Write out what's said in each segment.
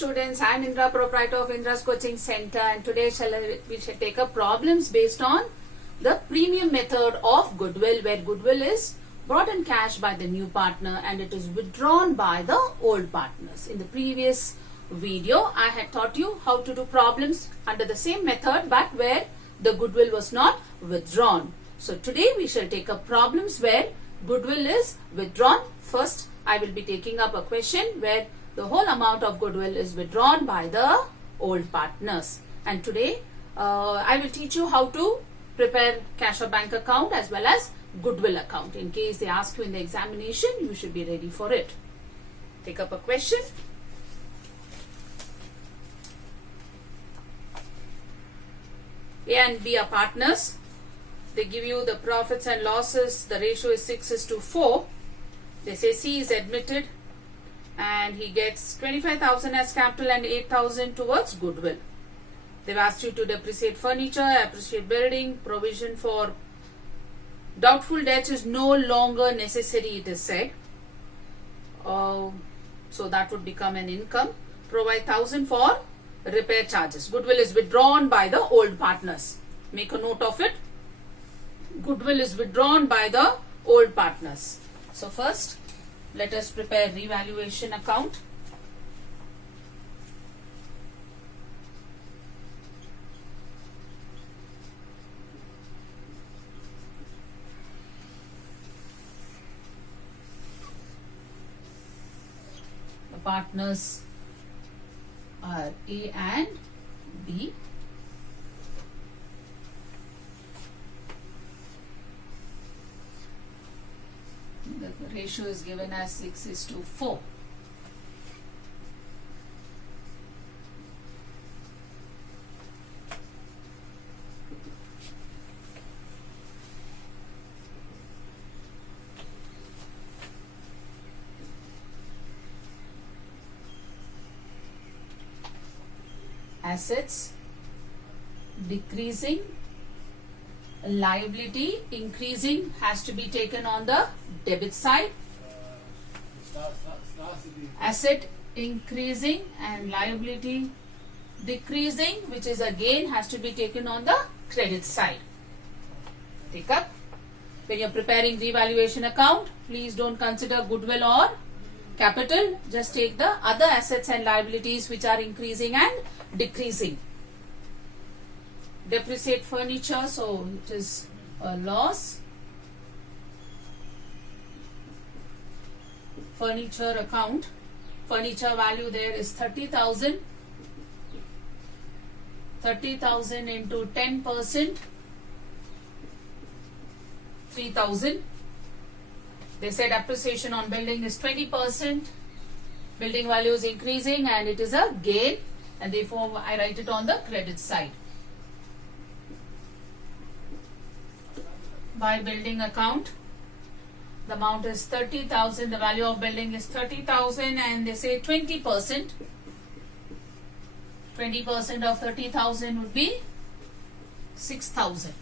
students, I am Indra, proprietor of Indra's Coaching Center, and today we shall take up problems based on the premium method of Goodwill, where Goodwill is brought in cash by the new partner and it is withdrawn by the old partners. In the previous video, I had taught you how to do problems under the same method but where the Goodwill was not withdrawn. So today we shall take up problems where Goodwill is withdrawn. First, I will be taking up a question where the whole amount of Goodwill is withdrawn by the old partners. And today, I will teach you how to prepare cash or bank account as well as Goodwill account. In case they ask you in the examination, you should be ready for it. Take up a question. A and B are partners. They give you the profits and losses. The ratio is 6:4. They say C is admitted and he gets 25,000 as capital and 8,000 towards Goodwill. They've asked you to depreciate furniture, appreciate building, provision for doubtful debts is no longer necessary, it is said. So that would become an income. Provide 1,000 for repair charges. Goodwill is withdrawn by the old partners. Make a note of it. Goodwill is withdrawn by the old partners. So first, let us prepare revaluation account. The partners are A and B. The ratio is given as 6:4. Assets decreasing, liability increasing has to be taken on the debit side. Asset increasing and liability decreasing, which is again has to be taken on the credit side. Take up. When you are preparing revaluation account, please don't consider Goodwill or capital. Just take the other assets and liabilities which are increasing and decreasing. Depreciate furniture, so it is a loss. Furniture account, furniture value there is 30,000. 30,000 into 10%, 3,000. They said appreciation on building is 20%. Building value is increasing and it is a gain, and therefore I write it on the credit side. By building account, the amount is 30,000. The value of building is 30,000 and they say 20%. 20% of 30,000 would be 6,000.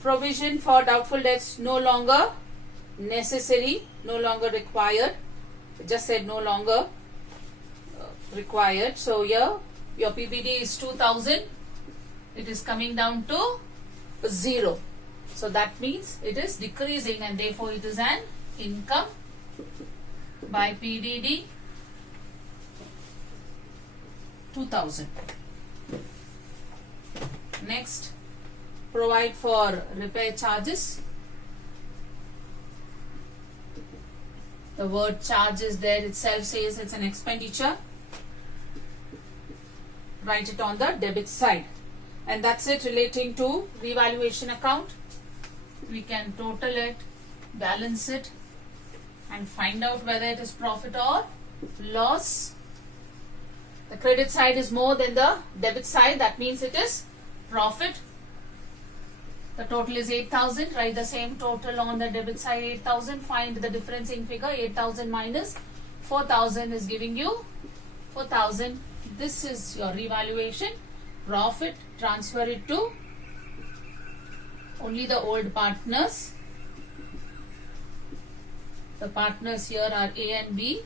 Provision for doubtful debts no longer necessary, no longer required. I just said no longer required. So here your PBD is 2,000. It is coming down to 0. So that means it is decreasing and therefore it is an income. By PDD 2,000. Next, provide for repair charges. The word charges there itself says it's an expenditure. Write it on the debit side. And that's it relating to revaluation account. We can total it, balance it and find out whether it is profit or loss. The credit side is more than the debit side. That means it is profit. The total is 8,000. Write the same total on the debit side, 8,000. Find the difference in figure. 8,000 minus 4,000 is giving you 4,000. This is your revaluation. Profit, transfer it to only the old partners. The partners here are A and B.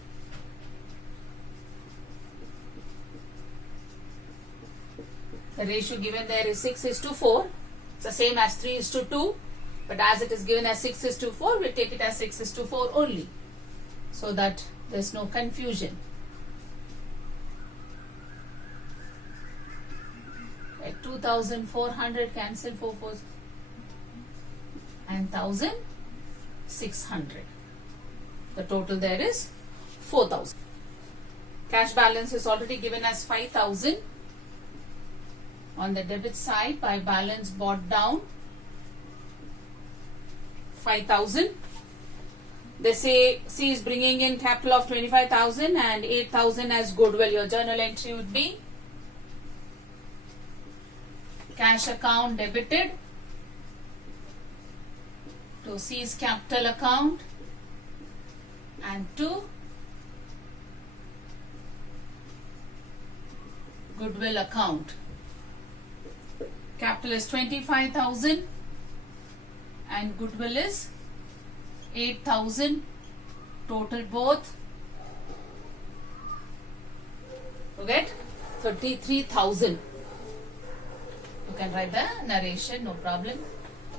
The ratio given there is 6:4. It's the same as 3:2. But as it is given as 6:4, we take it as 6:4 only, so that there's no confusion. At 2,400 cancel 4 and 1,600. The total there is 4,000. Cash balance is already given as 5,000. On the debit side, by balance brought down 5,000. They say C is bringing in capital of 25,000 and 8,000 as goodwill. Your journal entry would be cash account debited to C's capital account and to goodwill account. Capital is 25,000 and goodwill is 8,000. Total both you get 33,000. You can write the narration, no problem.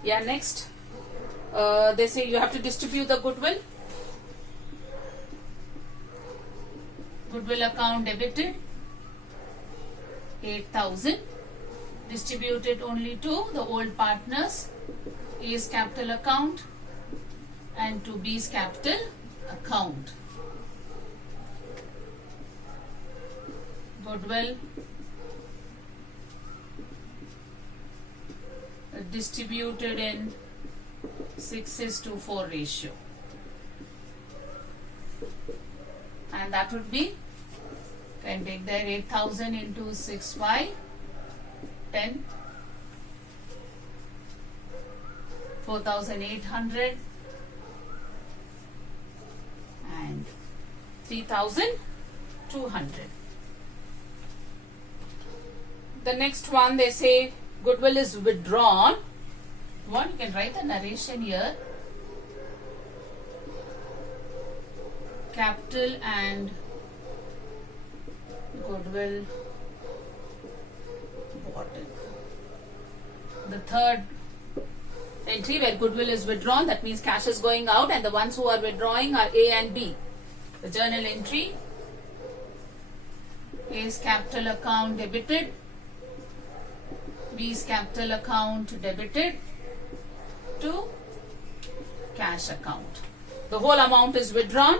Yeah, next they say you have to distribute the goodwill. Goodwill account debited 8,000, distributed only to the old partners, A's capital account and to B's capital account. Goodwill distributed in 6:4 ratio, and that would be, can take there 8,000 into 6 by 10, 4,800 and 3,200. The next one, they say goodwill is withdrawn. One, you can write the narration here. Capital and goodwill bought in. The third entry where goodwill is withdrawn, that means cash is going out, and the ones who are withdrawing are A and B. The journal entry, A's capital account debited, B's capital account debited to cash account. The whole amount is withdrawn,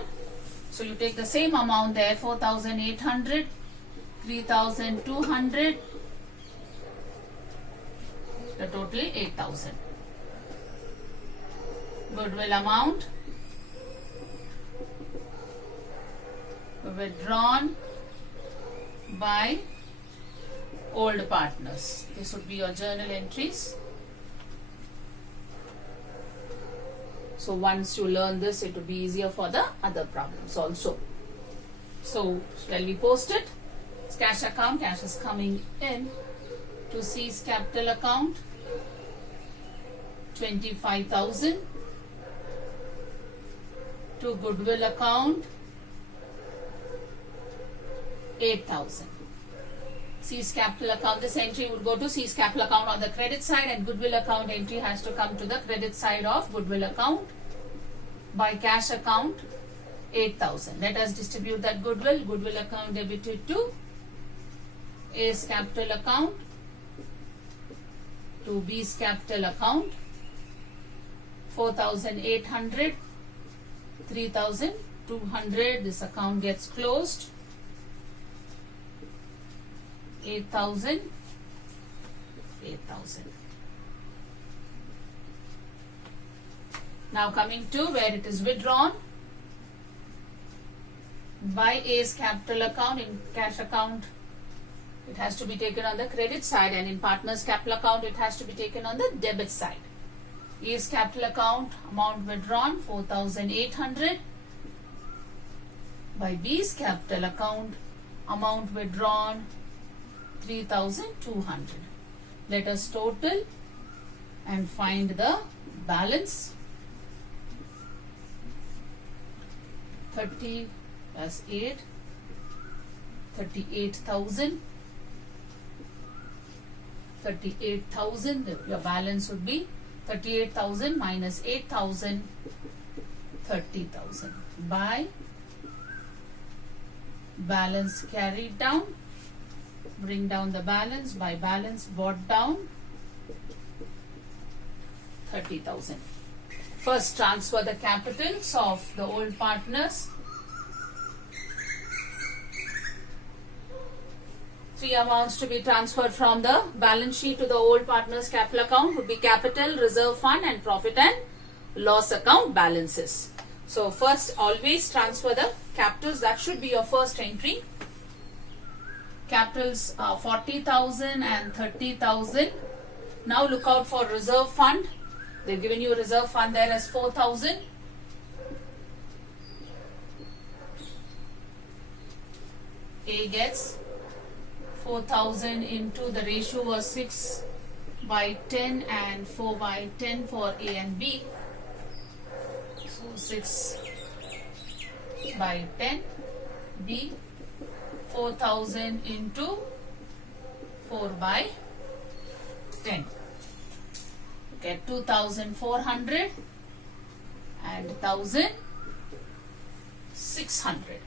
so you take the same amount there, 4,800, 3,200, the total 8,000. Goodwill amount withdrawn by old partners. This would be your journal entries. So once you learn this, it will be easier for the other problems also. So shall we post it? It's cash account. Cash is coming in to C's capital account, 25,000, to goodwill account, 8,000. C's capital account, this entry would go to C's capital account on the credit side, and goodwill account entry has to come to the credit side of goodwill account. By cash account, 8,000. Let us distribute that goodwill. Goodwill account debited to A's capital account, to B's capital account, 4,800, 3,200. This account gets closed. 8,000, 8,000. Now coming to where it is withdrawn by A's capital account. In cash account, it has to be taken on the credit side, and in partner's capital account, it has to be taken on the debit side. A's capital account, amount withdrawn 4,800. By B's capital account, amount withdrawn 3,200. Let us total and find the balance. 30 plus 8, 38,000 38,000. Your balance would be 38,000 minus 8,000, 30,000 by balance carried down. Bring down the balance by balance brought down, 30,000. First transfer the capitals of the old partners. Three amounts to be transferred from the balance sheet to the old partners capital account would be capital, reserve fund and profit and loss account balances. So first always transfer the capitals. That should be your first entry. Capitals are 40,000 and 30,000. Now look out for reserve fund. They've given you a reserve fund there as 4,000. A gets 4,000 into, the ratio was 6 by 10 and 4 by 10 for A and B. So 6 by 10. B 4,000 into 4 by 10. Get 2,400 and 1,600.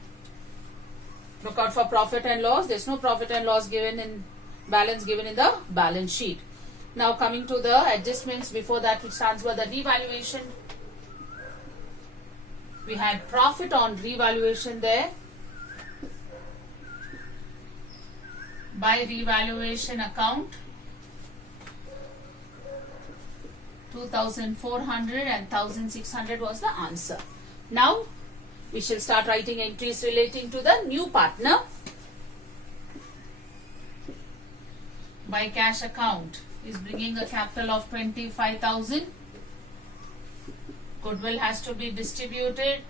Look out for profit and loss. There's no profit and loss given in balance given in the balance sheet. Now coming to the adjustments, before that which stands for the revaluation. We had profit on revaluation there. By revaluation account, 2,400 and 1,600 was the answer. Now we shall start writing entries relating to the new partner. By cash account is bringing a capital of 25,000. Goodwill has to be distributed.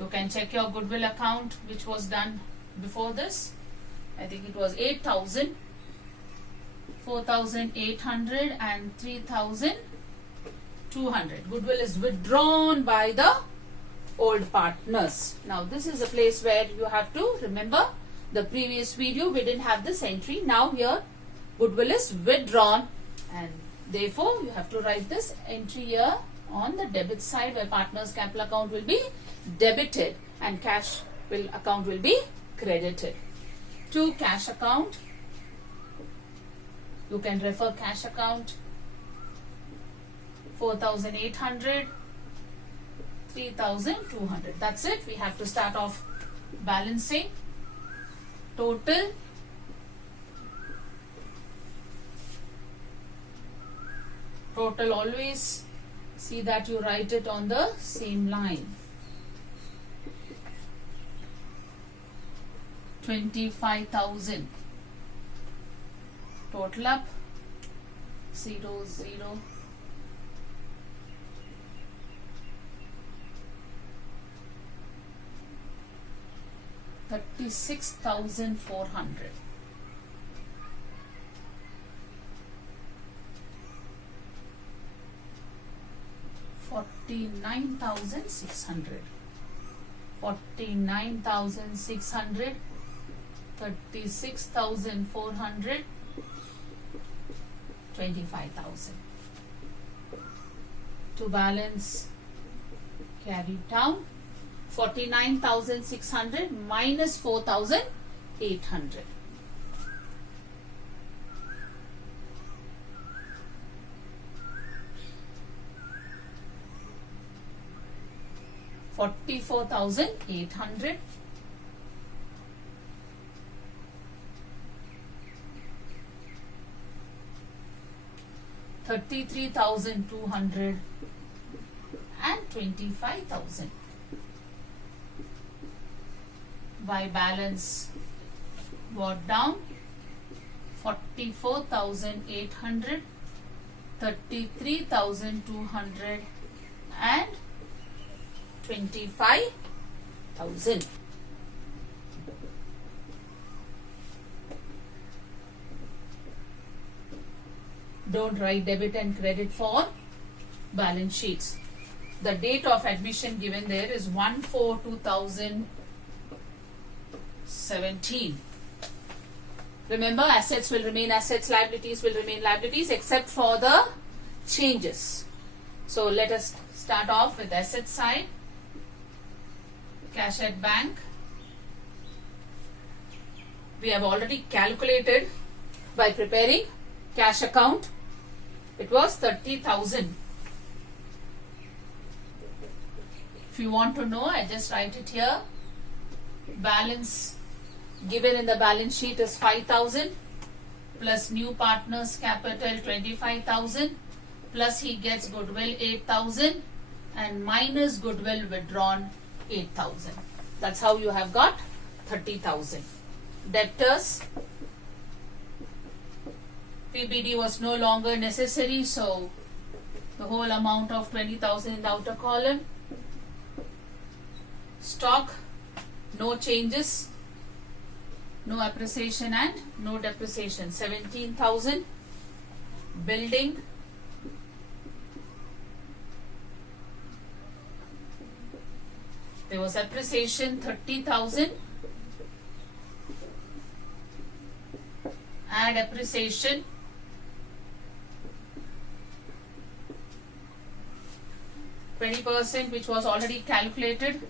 You can check your goodwill account which was done before this. I think it was 8,000, 4,800 and 3,200. Goodwill is withdrawn by the old partners. Now this is a place where you have to remember the previous video we didn't have this entry. Now here goodwill is withdrawn and therefore you have to write this entry here on the debit side where partners capital account will be debited and cash account will be credited. To cash account, you can refer cash account 4,800, 3,200. That's it. We have to start off balancing. Total always see that you write it on the same line. 25,000. Total up 0, 0. $36,400. $49,600. 49,600. 36,400, 25,000. To balance carry down, 49,600 minus 4,800. $44,800. 33,200 and 25,000. By balance brought down, 44,800, 33,200 and 25,000. Don't write debit and credit for balance sheets. The date of admission given there is 1/4/2017. Remember, assets will remain assets, liabilities will remain liabilities except for the changes. So let us start off with asset side. Cash at bank. We have already calculated by preparing cash account. It was 30,000. If you want to know, I just write it here. Balance given in the balance sheet is 5,000 plus new partners capital 25,000 plus he gets goodwill 8,000 and minus goodwill withdrawn 8,000. That's how you have got 30,000. Debtors, PBD was no longer necessary, so the whole amount of 20,000 in the outer column. Stock, no changes, no appreciation and no depreciation, 17,000. Building, there was appreciation 30,000, add appreciation 20%, which was already calculated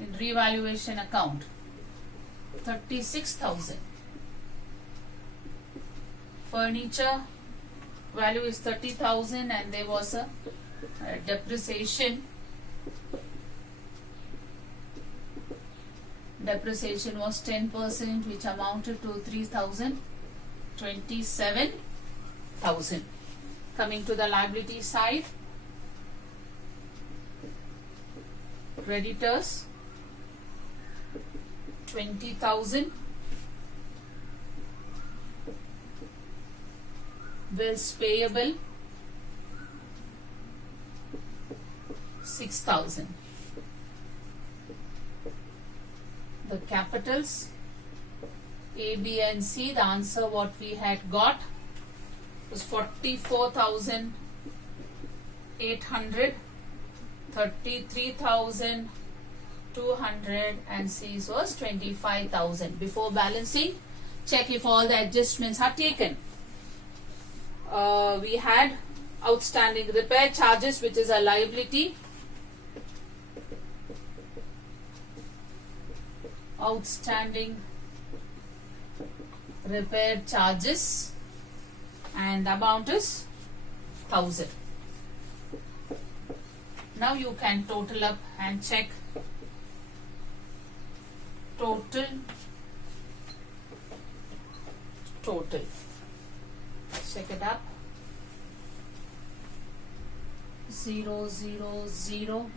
in revaluation account, 36,000. Furniture value is 30,000 and there was a depreciation. Depreciation was 10%, which amounted to 3,027,000. Coming to the liability side, creditors 20,000, bills payable 6,000. The capitals A, B and C, the answer what we had got was 44,800, 33,200 and C's was 25,000. Before balancing, check if all the adjustments are taken. We had outstanding repair charges, which is a liability. Outstanding repair charges and the amount is 1,000. Now you can total up and check total. Check it up. 0, 0, 0.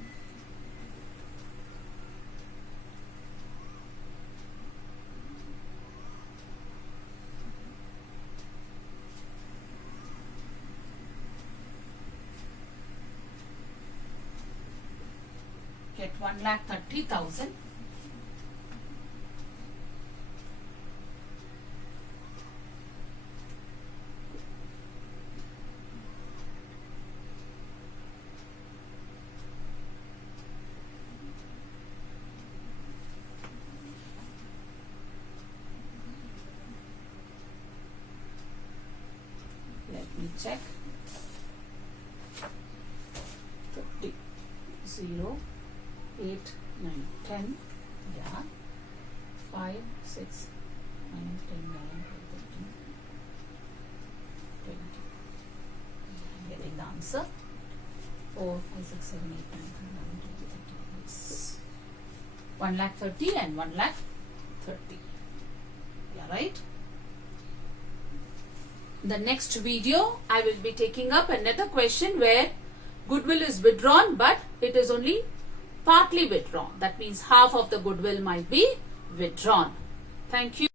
Get 1,30,000. Let me check. 30, 0, 8, 9, 10, yeah, 5, 6, 9, 10, 11, 12, 13, 20. Getting the answer. 4, 5, 6, 7, 8, 9, 10, 11, 12, 13. 1,30,000 and 1,30,000. Yeah, right? The next video, I will be taking up another question where goodwill is withdrawn, but it is only partly withdrawn. That means half of the goodwill might be withdrawn. Thank you.